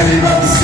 Everybody's